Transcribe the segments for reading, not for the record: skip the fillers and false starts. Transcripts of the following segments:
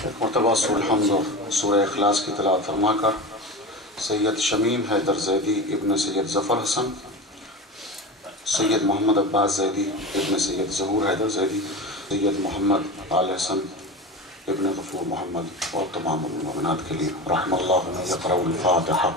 ایک مرتبہ سورہ الحمد اور سورہ اخلاص کی تلاوت فرما کر سید شمیم حیدر زیدی ابن سید ظفر حسن، سید محمد عباس زیدی ابن سید ظہور حیدر زیدی، سید محمد آل حسن ابن غفور محمد اور تمام المؤمنات کے لیے رحم اللہ من یقرأ الفاتحہ۔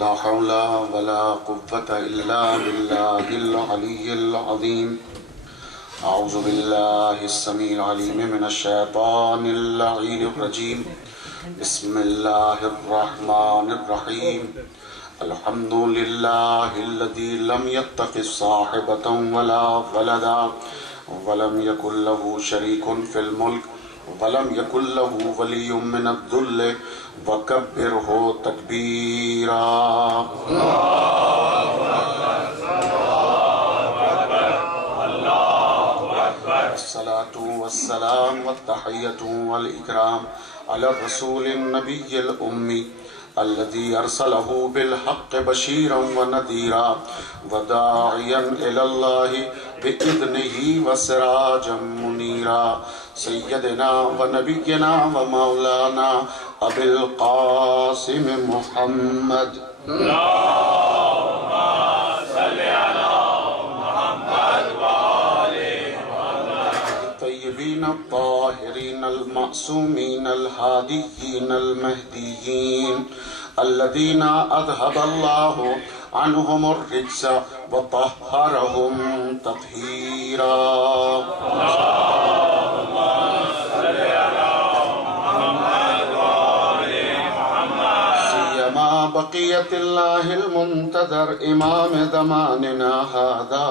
لا حول ولا قوة إلا بالله العلي العظيم۔ أعوذ بالله السميع العليم من الشيطان اللعين الرجيم۔ بسم الله الرحمن الرحيم۔ الحمد لله الذي لم يتخذ صاحبة ولا ولدا ولم يكن له شريك في الملك ولم يكن له ولي من الذل وكبره تكبيرا۔ الصلاة والسلام والتحية والإكرام على الرسول النبي الأمي الذي أرسله بالحق بشيرا ونذيرا وداعيا إلى الله بإذنه وسراجا منيرا، سيدنا ونبينا ومولانا أبي القاسم محمد۔ اللهم صل على محمد وآل محمد الطيبين الطاهرين المعصومين الهاديين المهديين الذين أذهب الله عنهم الرجس وطهرهم تطهيرا۔ اللهم صل على محمد وآل محمد سيما بقية الله المنتظر إمام زماننا هذا،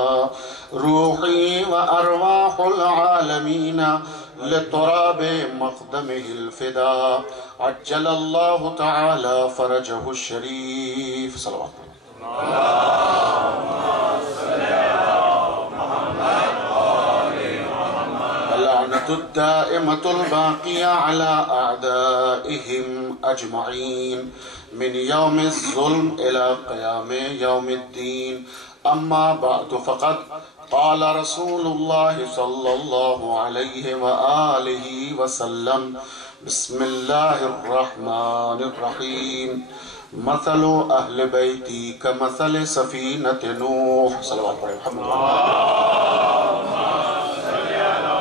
روحي وأرواح العالمين لتراب مقدمه الفداء، عجل الله تعالى فرجه الشريف۔ صلوات اللعنة الدائمة الباقية على أعدائهم أجمعين من يوم الظلم إلى قيام يوم الدين، أما بعد فقد قال رسول الله صلى الله عليه وآله وسلم: بسم الله الرحمن الرحيم، مثل أهل بيتي كمثل سفينة نوح۔ صلوات پڑھیں محمد۔ اللهم صل على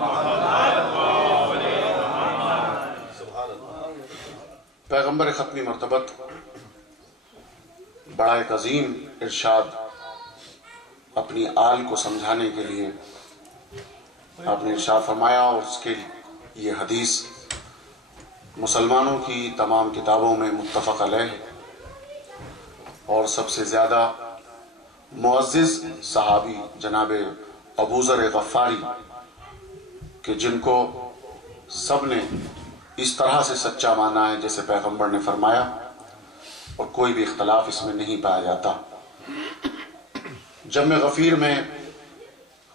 محمد وآل محمد۔ سبحان اللہ۔ پیغمبر ختمی مرتبت بڑا ایک عظیم ارشاد اپنی آل کو سمجھانے کے لیے آپ نے ارشاد فرمایا، اور اس کے یہ حدیث مسلمانوں کی تمام کتابوں میں متفق علیہ ہے، اور سب سے زیادہ معزز صحابی جناب ابو ذر غفاری کہ جن کو سب نے اس طرح سے سچا مانا ہے جیسے پیغمبر نے فرمایا، اور کوئی بھی اختلاف اس میں نہیں پایا جاتا۔ جم غفیر میں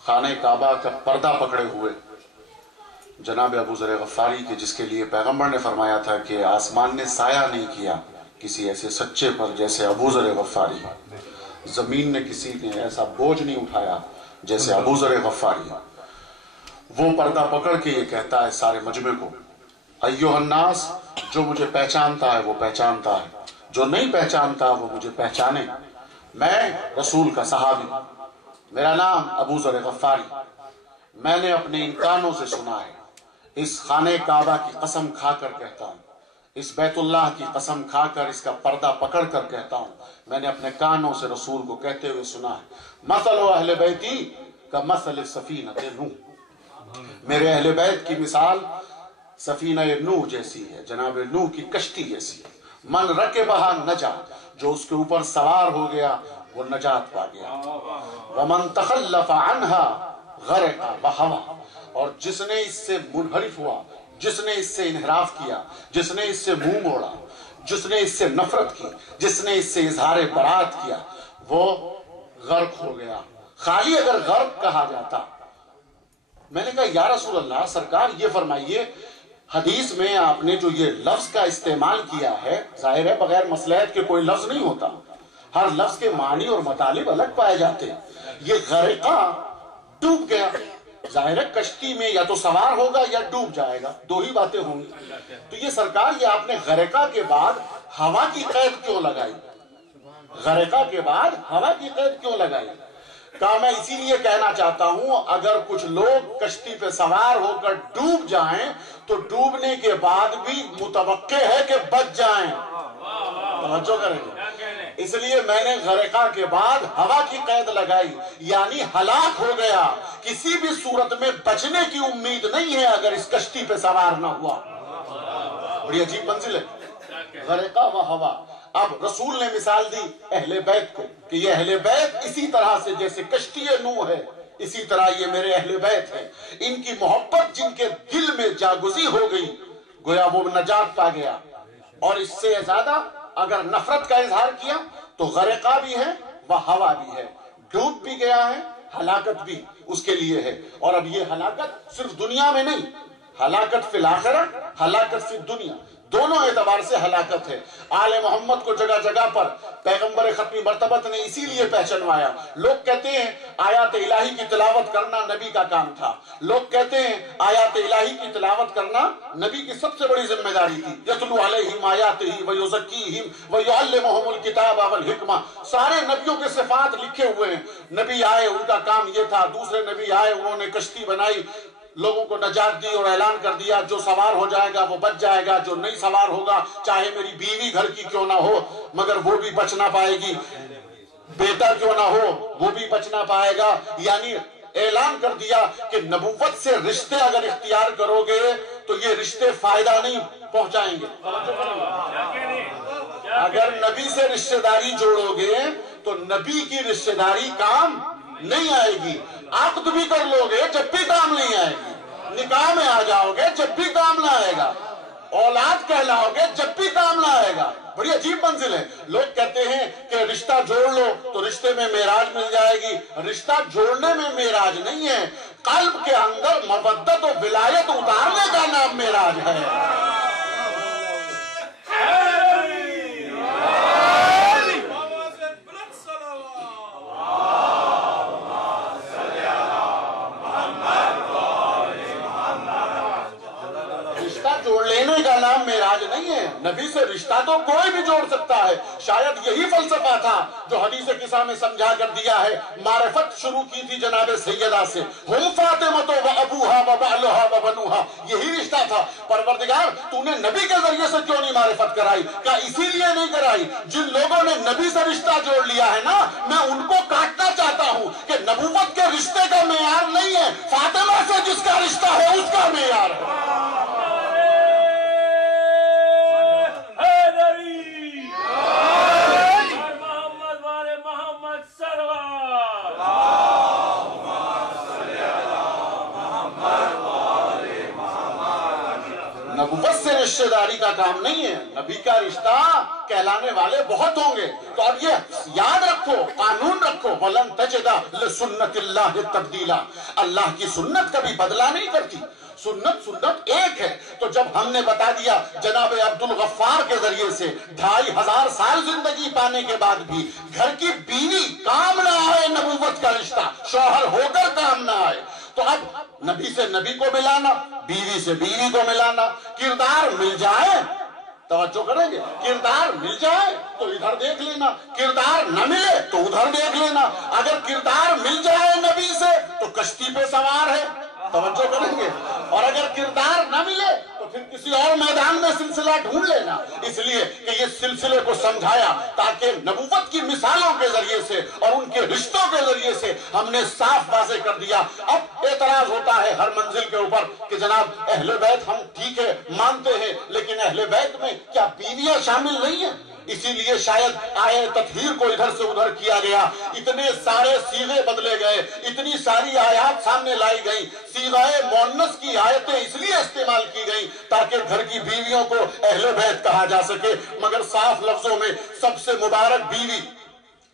خانہ کعبہ کا پردہ پکڑے ہوئے جناب ابو ذر غفاری کے، جس کے لیے پیغمبر نے فرمایا تھا کہ آسمان نے سایہ نہیں کیا کسی ایسے سچے پر جیسے ابو ذر غفاری، زمین نے کسی نے ایسا بوجھ نہیں اٹھایا جیسے ابو ذر غفاری۔ وہ پردہ پکڑ کے یہ کہتا ہے سارے مجمع کو: ایھا الناس، جو مجھے پہچانتا ہے وہ پہچانتا ہے، جو نہیں پہچانتا وہ مجھے پہچانے۔ میں رسول کا صحابی، میرا نام ابو ذر غفاری، میں نے اپنے ان کانوں سے سنا ہے، اس خانہ کعبہ کی قسم کھا کر کہتا ہوں، اس بیت اللہ کی قسم کھا کر، اس کا پردہ پکڑ کر کہتا ہوں، میں نے اپنے کانوں سے رسول کو کہتے ہوئے سنا ہے: مثل اہل بیتی کا مثل سفینۃ نوح، میرے اہل بیت کی مثال سفینہ نوح جیسی ہے، جناب نوح کی کشتی جیسی ہے۔ من رکبہا نجا، جو اس کے اوپر سوار ہو گیا وہ نجات پا گیا۔ ومن تخلف عنہا غرق بہوا، اور جس نے اس سے منحرف ہوا، جس نے اس سے انحراف کیا، جس نے اس سے منہ موڑا، جس نے اس سے نفرت کی، جس نے اس سے اظہار برات کیا، وہ غرق ہو گیا۔ خالی اگر غرق کہا جاتا، میں نے کہا یا رسول اللہ سرکار یہ فرمائیے، حدیث میں آپ نے جو یہ لفظ کا استعمال کیا ہے، ظاہر ہے بغیر مصلحت کے کوئی لفظ نہیں ہوتا، ہر لفظ کے معنی اور مطالب الگ پائے جاتے ہیں۔ یہ غرقہ ڈوب گیا، ظاہر ہے کشتی میں یا تو سوار ہوگا یا ڈوب جائے گا، دو ہی باتیں ہوں گی۔ تو یہ سرکار، یہ آپ نے غرقہ کے بعد ہوا کی قید کیوں لگائی؟ غرقہ کے بعد ہوا کی قید کیوں لگائی؟ کہا میں اسی لیے کہنا چاہتا ہوں اگر کچھ لوگ کشتی پہ سوار ہو کر ڈوب جائیں تو ڈوبنے کے بعد بھی متوقع ہے کہ بچ جائیں۔ توجہ کریں گے، اس لیے میں نے غرقہ کے بعد ہوا کی قید لگائی، یعنی ہلاک ہو گیا، کسی بھی صورت میں بچنے کی امید نہیں ہے اگر اس کشتی پہ سوار نہ ہوا۔ بڑی عجیب منزل ہے، غرقہ و ہوا۔ اب رسول نے مثال دی اہل بیت کو کہ یہ اہل بیت اسی طرح سے جیسے کشتی نوح ہے، اسی طرح یہ میرے اہل بیت ہیں، ان کی محبت جن کے دل میں جاگزی ہو گئی گویا وہ نجات پا گیا۔ اور اس سے زیادہ اگر نفرت کا اظہار کیا تو غرقہ بھی ہے وہ ہوا بھی ہے، ڈوب بھی گیا ہے، ہلاکت بھی اس کے لیے ہے۔ اور اب یہ ہلاکت صرف دنیا میں نہیں، ہلاکت فی الآخرہ، ہلاکت فی الدنیا، دونوں اعتبار سے ہلاکت ہے۔ آل محمد کو جگہ جگہ پر پیغمبر ختمی مرتبت نے اسی لیے پہچنوایا۔ لوگ کہتے ہیں آیات الہی کی تلاوت کرنا نبی کا کام تھا، لوگ کہتے ہیں آیات الہی کی تلاوت کرنا نبی کی سب سے بڑی ذمہ داری تھی۔ یتلو علیہم آیاتہ ویزکیہم ویعلمہم الکتاب والحکمہ، سارے نبیوں کے صفات لکھے ہوئے ہیں۔ نبی آئے ان کا کام یہ تھا، دوسرے نبی آئے انہوں نے کشتی بنائی، لوگوں کو نجات دی اور اعلان کر دیا جو سوار ہو جائے گا وہ بچ جائے گا، جو نہیں سوار ہوگا چاہے میری بیوی گھر کی کیوں نہ ہو مگر وہ بھی بچ نہ پائے گی، بیٹا کیوں نہ ہو وہ بھی بچ نہ پائے گا۔ یعنی اعلان کر دیا کہ نبوت سے رشتے اگر اختیار کرو گے تو یہ رشتے فائدہ نہیں پہنچائیں گے۔ اگر نبی سے رشتہ داری جوڑو گے تو نبی کی رشتہ داری کام نہیں آئے گی، عقد بھی کر لو گے جب بھی کام نہیں آئے گی، نکاح میں آ جاؤ گے جب بھی کام نہ آئے گا، اولاد کہلاؤ گے جب بھی کام نہ آئے گا۔ بڑی عجیب منزل ہے۔ لوگ کہتے ہیں کہ رشتہ جوڑ لو تو رشتے میں معراج مل جائے گی، رشتہ جوڑنے میں معراج نہیں ہے، قلب کے اندر مودت و ولایت اتارنے کا نام معراج ہے۔ لینے کا نام معراج نہیں ہے، نبی سے رشتہ تو کوئی بھی جوڑ سکتا ہے۔ شاید یہی فلسفہ تھا جو حدیث قصہ میں سمجھا کر دیا ہے، معرفت شروع کی تھی جناب سیدہ سے، ہم فاطمہ و ابوہا و بعلہا و بنوہا، یہی رشتہ تھا۔ پروردگار تو نے نبی کے ذریعے سے کیوں نہیں معرفت کرائی؟ کہا اسی لیے نہیں کرائی، جن لوگوں نے نبی سے رشتہ جوڑ لیا ہے نا میں ان کو کاٹنا چاہتا ہوں کہ نبوت کے رشتے کا معیار نہیں ہے، فاطمہ سے جس کا رشتہ ہے اس کا معیار ہے۔ نبوت سے رشتہ داری کا کام نہیں ہے، نبی کا رشتہ کہلانے والے بہت ہوں گے۔ تو اب یہ یاد رکھو، قانون رکھو، وَلَن تَجِدَ لِسُنَّتِ اللَّهِ تَبْدِيلًا، اللہ کی سنت کبھی بدلا نہیں کرتی، سنت ایک ہے۔ تو جب ہم نے بتا دیا جناب عبد الغفار کے ذریعے سے 2500 سال زندگی پانے کے بعد بھی گھر کی بیوی کام نہ آئے، نبوت کا رشتہ شوہر ہو کر کام نہ آئے، تو اب نبی سے نبی کو ملانا، بیوی سے بیوی کو ملانا، کردار مل جائے، توجہ کریں گے، کردار مل جائے تو ادھر دیکھ لینا، کردار نہ ملے تو ادھر دیکھ لینا۔ اگر کردار مل جائے نبی سے تو کشتی پہ سوار ہے، توجہ کریں گے، اور اگر کردار نہ ملے تو پھر کسی اور میدان میں سلسلہ ڈھونڈ لینا۔ اس لیے کہ یہ سلسلے کو سمجھایا تاکہ نبوت کی مثالوں کے ذریعے سے اور ان کے رشتوں کے ذریعے سے ہم نے صاف واضح کر دیا۔ اب اعتراض ہوتا ہے ہر منزل کے اوپر کہ جناب اہل بیت ہم ٹھیک ہے مانتے ہیں لیکن اہل بیت میں کیا بیویاں شامل نہیں ہیں؟ اسی لیے شاید آیہ تطہیر کو ادھر سے ادھر کیا گیا، اتنے سارے صیغے بدلے گئے، اتنی ساری آیات سامنے لائی گئی، صیغہ مؤنث کی آیتیں اس لیے استعمال کی گئی نہیں تاکہ گھر کی بیویوں کو اہل بیت کہا جا سکے، مگر صاف لفظوں میں سب سے مبارک بیوی،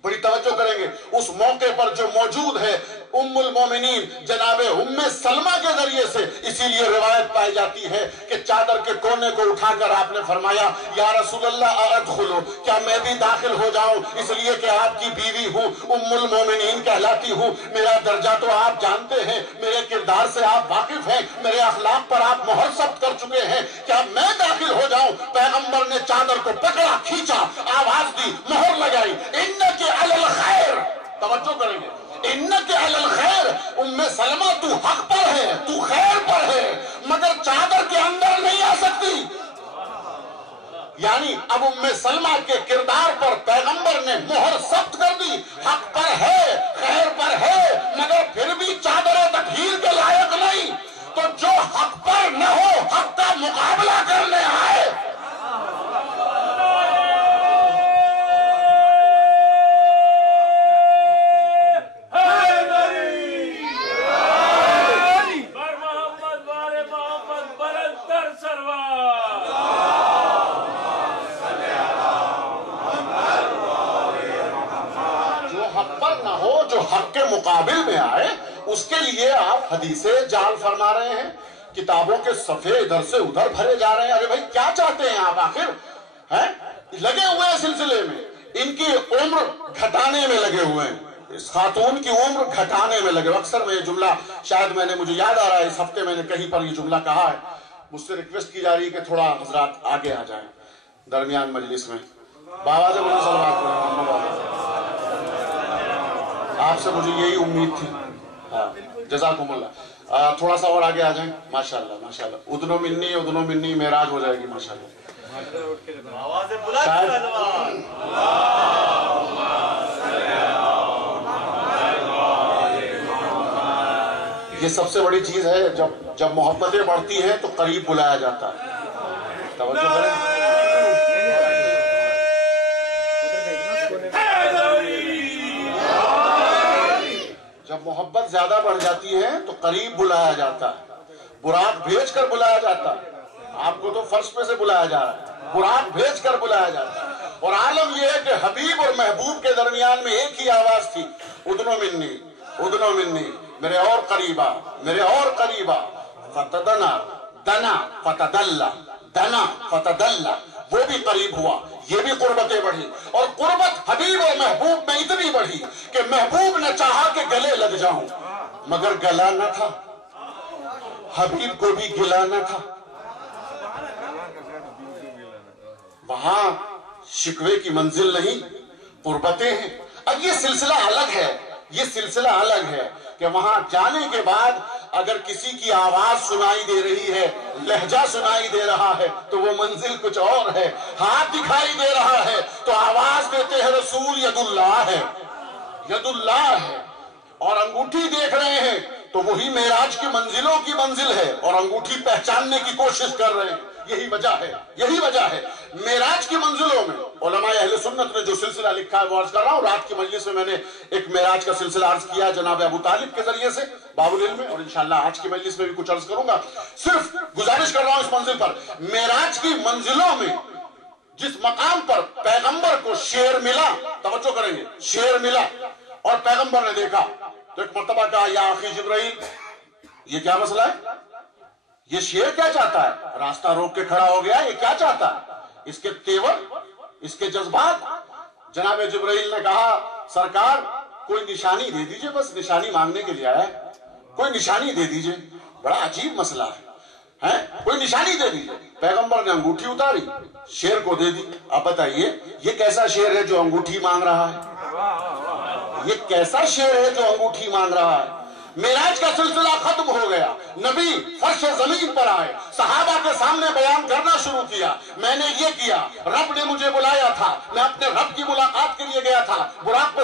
بڑی توجہ کریں گے، اس موقع پر جو موجود ہے ام المومنین جناب ام سلمہ کے ذریعے سے، اسی لیے روایت پائی جاتی ہے کہ چادر کے کونے کو اٹھا کر آپ نے فرمایا یا رسول اللہ ادخلو، کیا میں بھی داخل ہو جاؤں، اس لیے کہ آپ کی بیوی ہوں، ام المومنین کہلاتی ہوں، میرا درجہ تو آپ جانتے ہیں، میرے کردار سے آپ واقف ہیں، میرے اخلاق پر آپ مہر ثبت کر چکے ہیں، کیا میں داخل ہو جاؤں؟ پیغمبر نے چادر کو پکڑا، کھینچا، آواز دی، مہر لگائی، انک علی الخیر، توجہ کریں گے، انک علی الخیر، ام سلمہ تو حق پر ہے، تو خیر پر ہے، مگر چادر کے اندر نہیں آ سکتی۔ یعنی اب ام سلمہ کے کردار پر پیغمبر نے مہر ثبت کر دی، حق پر ہے، خیر پر ہے، مگر پھر بھی چادر تطہیر کے لائق نہیں۔ تو جو حق پر نہ ہو، حق کا مقابلہ کرنے آئے، جو حق کے مقابل میں آئے، اس کے لیے آپ حدیث جعل فرما رہے ہیں، کتابوں کے صفحے ادھر سے ادھر بھرے جا رہے ہیں۔ ارے بھائی کیا چاہتے ہیں آپ آخر؟ لگے ہوئے ہیں سلسلے میں، ان کی عمر گھٹانے میں لگے ہوئے ہیں، اس خاتون کی عمر گھٹانے میں لگے ہوئے۔ اکثر میں یہ جملہ، شاید میں نے، مجھے یاد آ رہا ہے اس ہفتے میں نے کہیں پر یہ جملہ کہا ہے، مجھ سے ریکویسٹ کی جا رہی ہے کہ تھوڑا حضرات آگے آ جائیں درمیان مجلس میں، بابا سے بڑے سلوات کریں، آپ سے مجھے یہی امید تھی۔ جزاکم اللہ، تھوڑا سا اور آگے آ جائیں، ماشاءاللہ ماشاءاللہ، ادنو منی معراج ہو جائے گی ماشاءاللہ۔ یہ سب سے بڑی چیز ہے، جب محبتیں بڑھتی ہیں تو قریب بلایا جاتا ہے، توجہ کریں۔ جب محبت زیادہ بڑھ جاتی ہے تو قریب بلایا جاتا ہے، براق بھیج کر بلایا جاتا ہے، آپ کو تو فرش پہ سے بلایا جا رہا ہے، براق بھیج کر بلایا جاتا ہے۔ اور عالم یہ ہے کہ حبیب اور محبوب کے درمیان میں ایک ہی آواز تھی، ادنو منی، میرے اور قریبا، میرے اور قریبا، فتدنا دنا فتدلہ، دنا فتدلہ، وہ بھی قریب ہوا، یہ بھی قربتیں بڑھی، اور قربت حبیب اور محبوب میں اتنی بڑھی کہ محبوب نے چاہا کہ گلے لگ جاؤں، مگر گلا نہ تھا، حبیب کو بھی گلا نہ تھا۔ وہاں شکوے کی منزل نہیں، قربتیں ہیں۔ اب یہ سلسلہ الگ ہے، یہ سلسلہ الگ ہے کہ وہاں جانے کے بعد اگر کسی کی آواز سنائی دے رہی ہے، لہجہ سنائی دے رہا ہے تو وہ منزل کچھ اور ہے، ہاتھ دکھائی دے رہا ہے تو آواز دیتے ہیں رسول ید اللہ ہے، ید اللہ ہے، اور انگوٹھی دیکھ رہے ہیں تو وہی معراج کی منزلوں کی منزل ہے، اور انگوٹھی پہچاننے کی کوشش کر رہے ہیں۔ یہی وجہ ہے معراج کی منزلوں میں علماء اہل سنت نے جو سلسلہ لکھا ہے وہ عرض کر رہا ہوں۔ رات کی مجلس میں میں نے ایک معراج کا سلسلہ عرض کیا جناب ابو طالب کے ذریعے سے باب العلم میں، اور انشاءاللہ آج کی مجلس میں بھی کچھ عرض کروں گا۔ صرف گزارش کر رہا ہوں اس منزل پر، معراج کی منزلوں میں جس مقام پر پیغمبر کو شیر ملا، توجہ کریں گے، شیر ملا اور پیغمبر نے دیکھا تو ایک مرتبہ کہا یا اخی جبرائیل، یہ کیا مسئلہ ہے؟ یہ شیر کیا چاہتا ہے؟ راستہ روک کے کھڑا ہو گیا، یہ کیا چاہتا ہے؟ اس کے تیور، اس کے جذبات۔ جناب جبرائیل نے کہا سرکار کوئی نشانی دے دیجئے، بس نشانی مانگنے کے لیے آیا ہے، کوئی نشانی دے دیجئے، بڑا عجیب مسئلہ ہے، کوئی نشانی دے دیجئے۔ پیغمبر نے انگوٹھی اتاری، شیر کو دے دی۔ اب بتائیے یہ کیسا شیر ہے جو انگوٹھی مانگ رہا ہے؟ یہ کیسا شیر ہے جو انگوٹھی مانگ رہا ہے؟ معراج کا سلسلہ ختم ہو گیا، نبی فرش زمین پر آئے، صحابہ کے سامنے بیان کرنا شروع کیا، میں نے یہ کیا، رب نے مجھے بلایا تھا، میں اپنے رب کی ملاقات کے لیے گیا تھا، براق پہ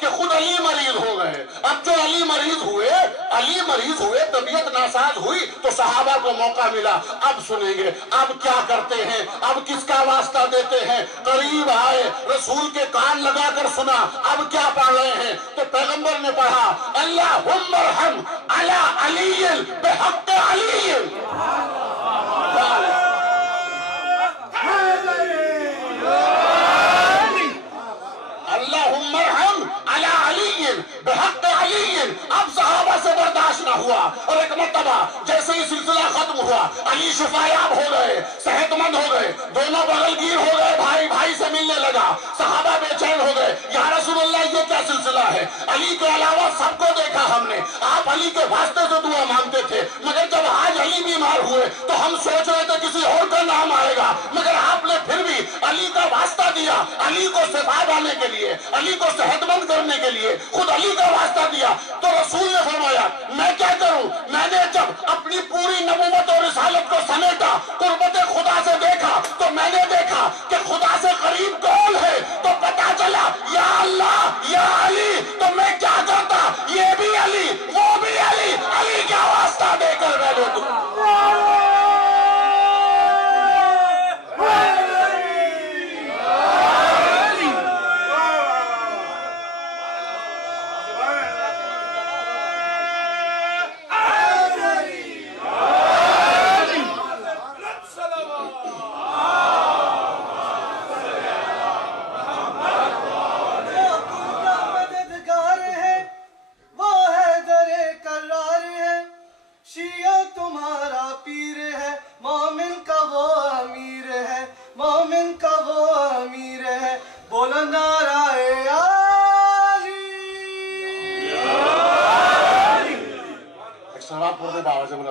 کہ خود علی مریض ہو گئے. اب جو علی مریض ہوئے طبیعت ناساز ہوئی تو صحابہ کو موقع ملا. اب سنیں گے اب کیا کرتے ہیں, اب کس کا واسطہ دیتے ہیں. قریب آئے, رسول کے کان لگا کر سنا. اب کیا پڑھ رہے ہیں تو پیغمبر نے پڑھا اللہم ارحم علی علی بحق علی. اللہم ارحم علی علی بحق علی. اب صحابہ سے برداشت نہ ہوا اور ایک مرتبہ جیسے ہی سلسلہ ختم ہوا علی شفایاب ہو گئے, صحت مند ہو گئے, دونوں بغل گیر ہو گئے, بھائی بھائی سے ملنے لگا. صحابہ بے چین ہو گئے, یا رسول اللہ یہ کیا سلسلہ ہے؟ علی کے علاوہ سب کو دیکھا ہم نے, آپ علی کے واسطے سے دعا مانگتے تھے, مگر جب آج علی بیمار ہوئے تو ہم سوچ رہے تھے کسی اور کا نام آئے گا, مگر آپ نے پھر بھی علی کا واسطہ دیا. علی کو شفا لانے کے لیے, علی کو صحت مند کرنے کے لیے خود علی کا واسطہ دیا. تو رسول نے فرمایا میں کیا کروں؟ میں نے جب اپنی پوری نبوت اور رسالت کو سمیٹا, قربت خدا سے دیکھا تو میں نے دیکھا کہ خدا سے قریب کون ہے, تو پتا چلا یا اللہ یا علی. تو میں کیا کرتا, یہ بھی علی وہ بھی علی, علی کا واسطہ دے کر بیٹھے تم.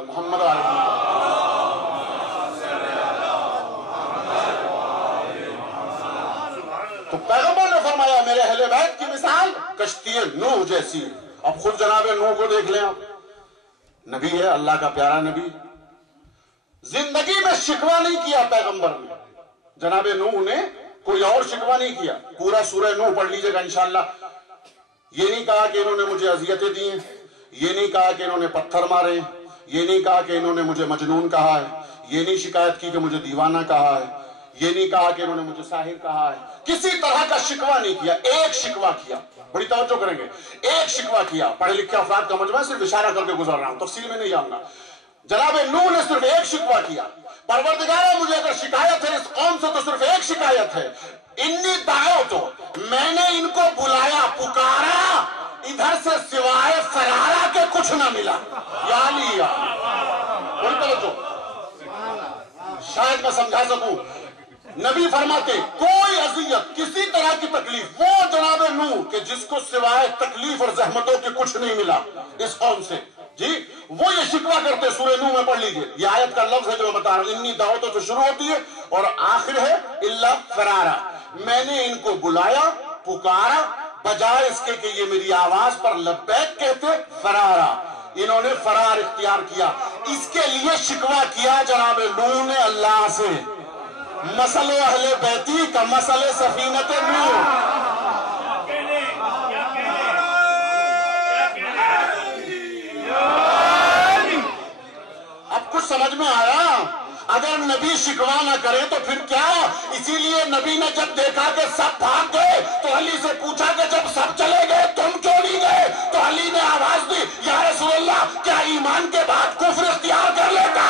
محمد تو پیغمبر نے فرمایا میرے اہل بیت کی مثال کشتی نوح جیسی ہے. اب خود جناب نوح کو دیکھ لیں, نبی ہے, اللہ کا پیارا نبی, زندگی میں شکوہ نہیں کیا پیغمبر نے. جناب نوح نے کوئی اور شکوہ نہیں کیا. پورا سورہ نوح پڑھ لیجئے گا انشاءاللہ. یہ نہیں کہا کہ انہوں نے مجھے اذیتیں دی ہیں, یہ نہیں کہا کہ انہوں نے پتھر مارے, یہ نہیں کہا کہ انہوں نے مجھے مجنون کہا ہے, یہ نہیں شکایت کی کہ مجھے دیوانہ کہا ہے, یہ نہیں کہا کہ انہوں نے مجھے ساحر کہا ہے. کسی طرح کا شکوہ نہیں کیا. ایک شکوہ کیا, بڑی توجہ کریں گے, ایک شکوہ کیا. پڑھے لکھے افراد کا مجمع, صرف اشارہ کر کے گزر رہا ہوں, تفصیل میں نہیں جاؤں گا. جناب نوح نے صرف ایک شکوہ کیا, پروردگارہ مجھے اگر شکایت ہے اس قوم سے تو صرف ایک شکایت ہے, انی دعوتو, میں نے ان کو بلایا پکارا, ادھر سے سوائے فرارا کے کچھ نہ ملا. یا علی یا بڑی توجہ, شاید میں سمجھا سکوں. نبی فرماتے کوئی اذیت کسی طرح کی تکلیف, وہ جناب نوح کہ جس کو سوائے تکلیف اور زحمتوں کے کچھ نہیں ملا اس قوم سے, جی وہ یہ شکوہ کرتے. سورہ نوح میں پڑھ لیجئے, یہ آیت کا لفظ ہے جو میں بتا رہا ہوں. انی دعوتوں سے شروع ہوتی ہے اور آخر ہے الا فرارا. میں نے ان کو بلایا پکارا, بجائے اس کے کہ یہ میری آواز پر لبیک کہتے, فرارا. انہوں نے فرار اختیار کیا. اس کے لیے شکوہ کیا جناب نوح نے اللہ سے. مسئلہ اہل بیتی کا مسئلہ سفینت نوح. اب کچھ سمجھ میں آیا؟ اگر نبی شکوہ نہ کرے تو پھر کیا؟ اسی لیے نبی نے جب دیکھا کہ سب بھاگ گئے تو علی سے پوچھا کہ جب سب چلے گئے تم کیوں نہیں گئے؟ تو علی نے آواز دی یا رسول اللہ کیا ایمان کے بعد کفر اختیار کر لیتا؟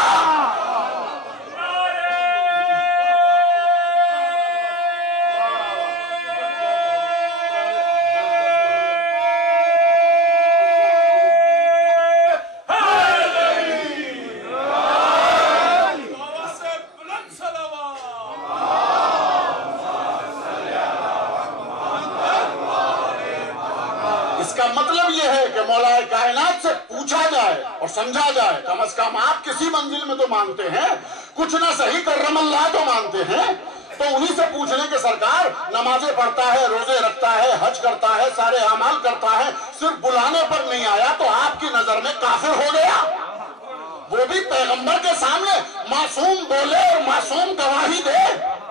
مولا کائنات سے پوچھا جائے اور سمجھا جائے, کم از کم آپ کسی منزل میں تو مانتے ہیں, کچھ نہ صحیح کرم اللہ تو مانتے ہیں, تو انہی سے پوچھ لیں کہ سرکار نمازیں پڑھتا ہے, روزے رکھتا ہے, حج کرتا ہے, سارے اعمال کرتا ہے, صرف بلانے پر نہیں آیا تو آپ کی نظر میں کافر ہو گیا؟ وہ بھی پیغمبر کے سامنے معصوم بولے اور معصوم گواہی دے.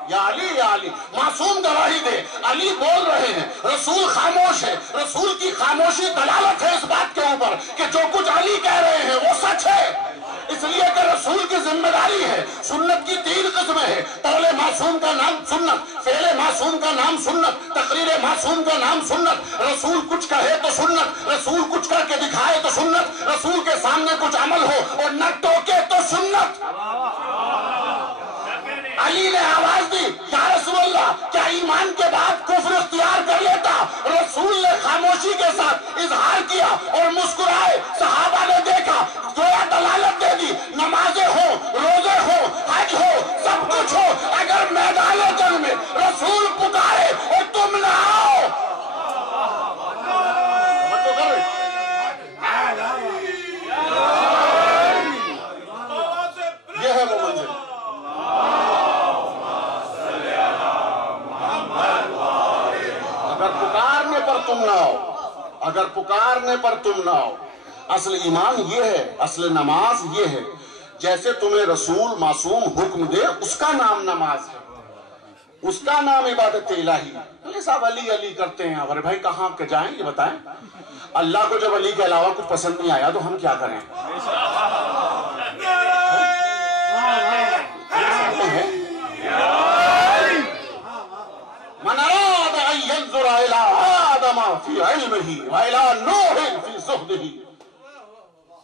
یا علی یا علی. معصوم گواہی دے. علی بول رہے ہیں، رسول خاموش ہے. رسول کی خاموشی دلالت ہے اس بات کے اوپر کہ جو کچھ علی کہہ رہے ہیں وہ سچ ہے. اس لیے کہ رسول کی ذمہ داری ہے. سنت کی 3 قسمیں ہیں. قول معصوم کا نام سنت، فعل معصوم کا نام سنت، تقریر معصوم کا نام سنت. رسول کچھ کہے تو سنت، رسول کچھ کر کے دکھائے تو سنت، رسول کے سامنے کچھ عمل ہو اور نہ ٹوکے تو سنت. علی نے آواز دی، یا رسول اللہ کیا ایمان کے بعد کفر اختیار کر لیتا؟ رسول نے خاموشی کے ساتھ اظہار کیا اور مسکرائے. صحابہ نے دیکھا، گویا دلالت دے دی. نمازیں ہو، روزے ہو، حج ہو، سب کچھ ہو، اگر میدان جنگ میں رسول پکارے اور تم نہ آؤ. یہ ہے وہ منزل. اگر پکارنے پر تم نہ آؤ، اگر پکارنے پر تم نہ آؤ. اصل ایمان یہ ہے، اصل نماز یہ ہے. جیسے تمہیں رسول معصوم حکم دے، اس کا نام نماز ہے، اس کا نام عبادت الہی. علی صاحب علی علی کرتے ہیں. ارے بھائی کہاں کے جائیں یہ بتائیں. اللہ کو جب علی کے علاوہ کچھ پسند نہیں آیا تو ہم کیا کریں؟ من اراد ان ينظر الى آدم في علمه والى نوح في زهده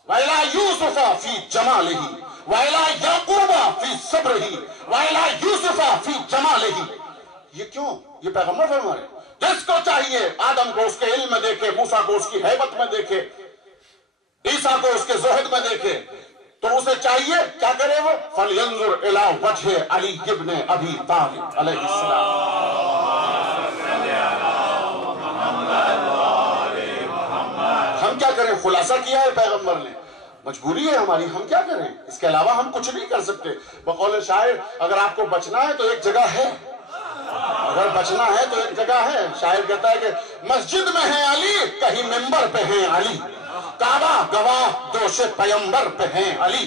والى يوسف في جماله والى يعقوب في صبره والى يوسف في جماله. یہ کیوں؟ یہ پیغمبر فرما رہے جس کو چاہیے آدم کو اس کے علم میں دیکھے، موسیٰ کو اس کی ہیبت میں دیکھے، عیسیٰ کو اس کے زہد میں دیکھے، تو اسے چاہیے کیا کرے وہ؟ فَلْيَنْظُرْ إِلَىٰ وَجْهِ عَلِيِّ بْنِ أَبِي طَالِبٍ علیہ السلام. ہم کیا کریں؟ خلاصہ کیا ہے پیغمبر نے، مجبوری ہے ہماری، ہم کیا کریں؟ اس کے علاوہ ہم کچھ نہیں کر سکتے. بقول شاعر، اگر آپ کو بچنا ہے تو ایک جگہ ہے، اگر بچنا ہے تو ایک جگہ ہے. شاعر کہتا ہے کہ مسجد میں ہیں علی، کہیں ممبر پہ ہیں علی، کعبہ گواہ دوش پیمبر پہ ہیں علی،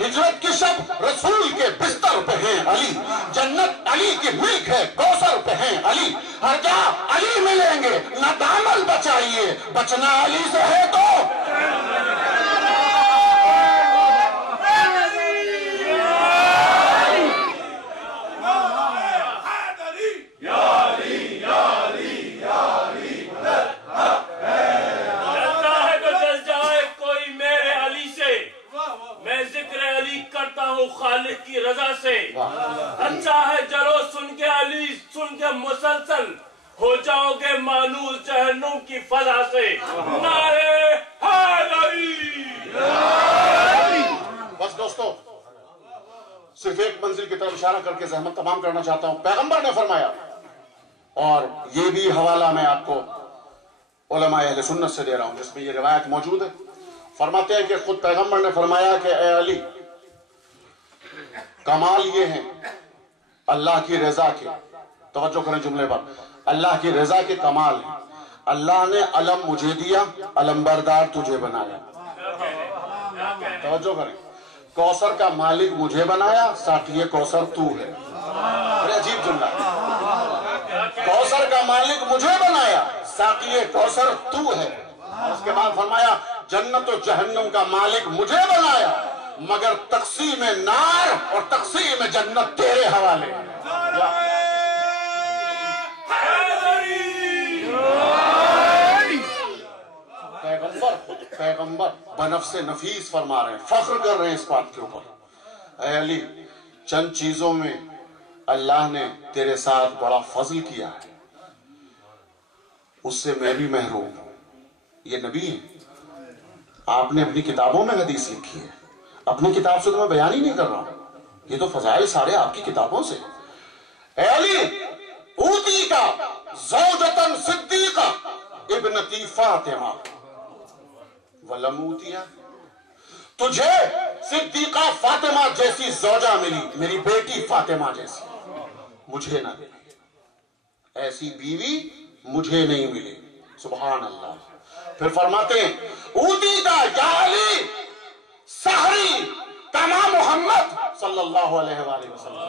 ہجرت کی شب رسول کے بستر پہ ہیں علی، جنت علی کی ملک ہے کوثر پہ ہیں علی، ہر جا علی ملیں گے نہ دامن بچائیے، بچنا علی سے ہے تو خالق کی رضا سے. اچھا ہے جلو سن کے علی، سن کے مسلسل ہو جاؤ گے مانوس جہنم کی فضا سے. نعرے حیدری. بس دوستو، صرف ایک منزل کی طرف اشارہ کر کے زحمت تمام کرنا چاہتا ہوں. پیغمبر نے فرمایا، اور یہ بھی حوالہ میں آپ کو علماء اہل سنت سے دے رہا ہوں جس میں یہ روایت موجود ہے. فرماتے ہیں کہ خود پیغمبر نے فرمایا کہ اے علی، کمال یہ ہے اللہ کی رضا کے، توجہ کریں جملے پر، اللہ کی رضا کے کمال ہے. اللہ نے علم مجھے دیا، علم بردار تجھے بنایا. توجہ کریں، کوثر کا مالک مجھے بنایا، ساتھی کوثر تو ہے. بڑے عجیب جملہ. کوثر کا مالک مجھے بنایا، ساتھی کوثر تو ہے. اور اس کے بعد فرمایا جنت و جہنم کا مالک مجھے بنایا، مگر تقسیم نار اور تقسیم جنت تیرے حوالے. پیغمبر بنفس نفیس فرما رہے ہیں، فخر کر رہے ہیں اس بات کے اوپر. اے علی، چند چیزوں میں اللہ نے تیرے ساتھ بڑا فضل کیا ہے، اس سے میں بھی محروم ہوں. یہ نبی ہیں، آپ نے اپنی کتابوں میں حدیث لکھی ہے، اپنی کتاب سے تو میں بیان ہی نہیں کر رہا ہوں، یہ تو فضائل سارے آپ کی کتابوں سے. اے علی، اوتی کا زوجتن صدیقہ ابنتی فاطمہ ولم اوتیا، تجھے صدیقہ فاطمہ جیسی زوجہ ملی، میری بیٹی فاطمہ جیسی، مجھے نہ ملی. ایسی بیوی مجھے نہیں ملی. سبحان اللہ. پھر فرماتے ہیں اوتی کا یا علی سحری کما محمد صلی اللہ علیہ وآلہ وسلم.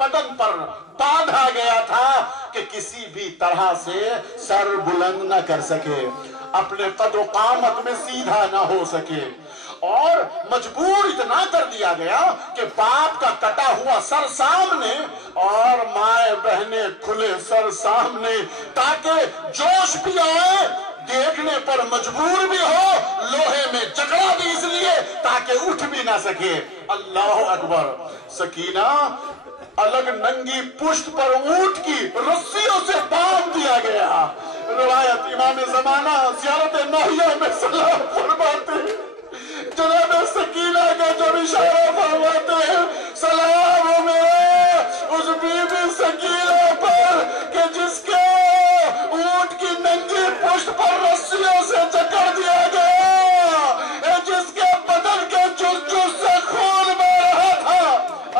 بدن پر باندھا گیا تھا کہ کسی بھی طرح سے سر بلند نہ کر سکے، اپنے قد و قامت میں سیدھا نہ ہو سکے، اور مجبور اتنا کر دیا گیا کہ باپ کا کٹا ہوا سر سامنے اور مائیں بہنیں کھلے سر سامنے، تاکہ جوش بھی آئے، دیکھنے پر مجبور بھی ہو، لوہے میں جکڑا بھی اس لیے تاکہ اٹھ بھی نہ سکے۔ اللہ اکبر۔ سکینہ الگ ننگی پشت پر اونٹ کی رسیوں سے باندھ دیا گیا۔ روایت امام زمانہ زیارت ناہیہ میں سلام فرماتے ہیں، جناب سکینہ کا جب اشارہ فرماتے ہیں، سلام ہو میرا اس بی بی سکینہ پر کہ جس کے اونٹ کی ننگی پشت پر رسیوں سے جکڑ دیا گیا، جس کے بدن کے جز جز سے خون بہ رہا تھا۔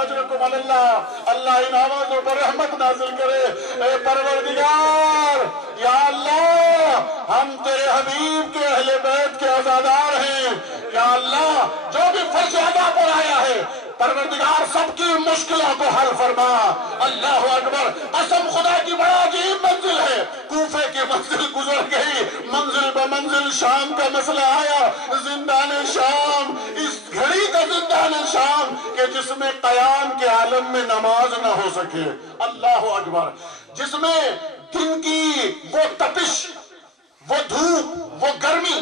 اجرکم اللہ، اللہ ان آوازوں پر رحمت نازل کرے۔ اے پروردگار، یا اللہ ہم تیرے حبیب کے اہل بیت کے عزادار ہیں، یا اللہ جو بھی فرش ادا پر آیا ہے پروردگار سب کی مشکلوں کو حل فرما۔ اللہ اکبر۔ قسم خدا کی بڑا عجیب منزل ہے، کوفے کی منزل گزر گئی، منزل بمنزل شام کا مسئلہ آیا، زندان شام، اس گھڑی کا زندان شام کہ جس میں قیام کے عالم میں نماز نہ ہو سکے۔ اللہ اکبر۔ جس میں دن کی وہ تپش، وہ دھوپ، وہ گرمی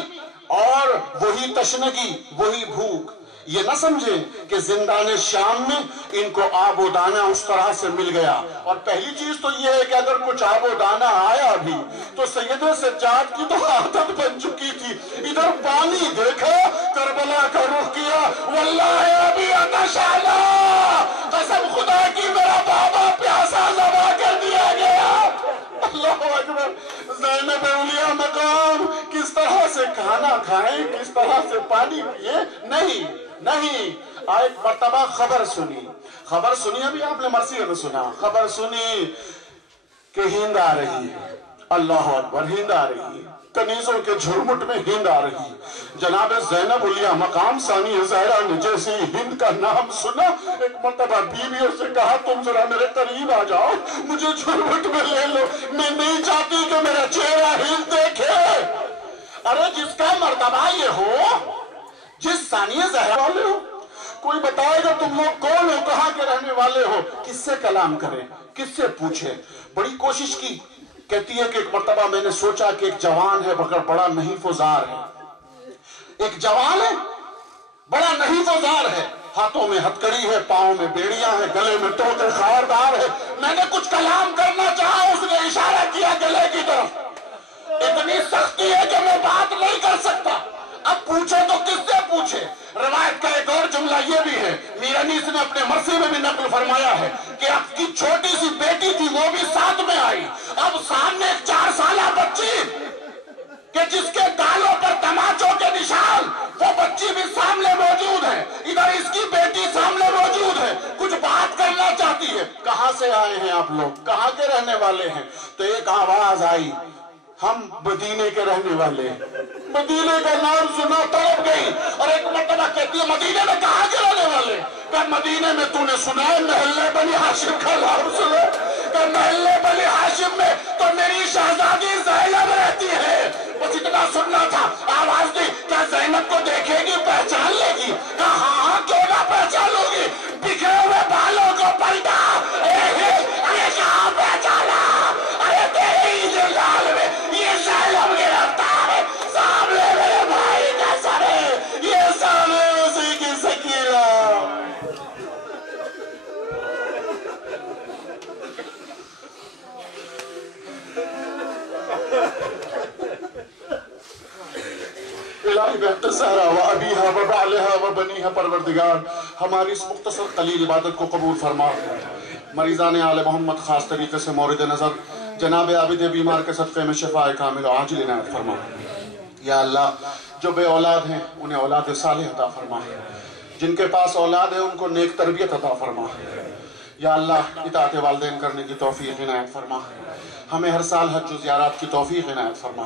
اور وہی تشنگی، وہی بھوک، یہ نہ سمجھیں کہ زندان شام میں ان کو آب و دانہ اس طرح سے مل گیا۔ اور پہلی چیز تو یہ ہے کہ اگر کچھ آب و دانہ آیا بھی تو سید سجاد کی تو عادت بن چکی تھی، ادھر پانی دیکھا، کربلا کا رخ کیا، واللہ ابھی عطش علی، قسم خدا کی میرا بابا پیاسا ذبح کر دیا گیا۔ اللہ اکبر۔ زینب اولیاء مقام کس طرح سے کھانا کھائیں، کس طرح سے پانی پیے، نہیں۔ ایک مرتبہ خبر سنی، ابھی آپ نے مرثیے میں سنا، خبر سنی کہ ہند آ رہی ہے۔ اللہ اکبر۔ ہند آ رہی ہے، کنیزوں کے جھرمٹ میں ہند آ رہی۔ جناب زینب اولیاء مقام ثانیہ زہرا نے جیسے ہند کا نام سنا، ایک مرتبہ بیویوں سے کہا تم ذرا میرے قریب آ جاؤ، مجھے جھرمٹ میں لے لو، میں نہیں چاہتی کہ میرا چہرہ ہند دیکھے۔ ارے جس کا مرتبہ یہ ہو، جس ثانیہ زہرا والے ہو، کوئی بتائے گا تم لوگ کون ہو، کہاں کے رہنے والے ہو، کس سے کلام کریں، کس سے پوچھے۔ بڑی کوشش کی، کہتی ہے کہ ایک مرتبہ میں نے سوچا کہ ایک جوان ہے مگر بڑا نحیف و زار ہے، ایک جوان ہے بڑا نحیف و زار ہے، ہاتھوں میں ہتکڑی ہے، پاؤں میں بیڑیاں ہیں، گلے میں توتے خاردار ہے۔ میں نے کچھ کلام کرنا چاہا، اس نے اشارہ کیا گلے کی طرف، اتنی سختی ہے کہ میں بات نہیں کر سکتا، اب پوچھے تو کس سے پوچھے۔ روایت کا ایک اور جملہ یہ بھی ہے، میر انیس نے اپنے مرثی میں بھی نقل فرمایا ہے کہ اب کی چھوٹی سی بیٹی تھی، وہ بھی ساتھ میں آئی، اب سامنے ایک 4 سالہ بچی کہ جس کے گالوں پر تماچوں کے نشان، وہ بچی بھی سامنے موجود ہے، ادھر اس کی بیٹی سامنے موجود ہے، کچھ بات کرنا چاہتی ہے۔ کہاں سے آئے ہیں آپ لوگ، کہاں کے رہنے والے ہیں؟ تو ایک آواز آئی، ہم مدینے کے رہنے والے ہیں۔ مدینے کا نام سنا تڑپ گئی، اور ایک مرتبہ کہتی ہے مدینے میں کہاں کے رہنے والے؟ کہ مدینے میں تو نے سنا ہے محلے بنی ہاشم کا نام سنا، کہ محلے بنی ہاشم میں تو میری شہزادی زینب رہتی ہے، بس اتنا سننا تھا۔ آواز دی، کیا زینب کو دیکھے گی پہچان لے گی؟ کہا ہاں کیوں نہ پہچانو گی، بکھرے ہوئے بالوں کو پلٹا، ارے کہاں پہچانا، ارے تیری جلال میں یہ زینب گرفتار ہے، سامنے میرے بھائی کا سر ہے، یہ سامنے اسی کی سکینہ۔ الہی باختصارا و ابیہا و بعلہا و بنیہا، پروردگار ہماری اس مختصر قلیل عبادت کو قبول فرما۔ مریضان آل محمد خاص طریقے سے مورد نظر جناب عابد بیمار کے صدقے میں شفاء کامل و عاجل عنایت فرما۔ یا اللہ جو بے اولاد ہیں انہیں اولاد صالح عطا فرما، جن کے پاس اولاد ہے ان کو نیک تربیت عطا فرما۔ یا اللہ اطاعت والدین کرنے کی توفیق عنایت فرما، ہمیں ہر سال حج و زیارات کی توفیق عنایت فرما۔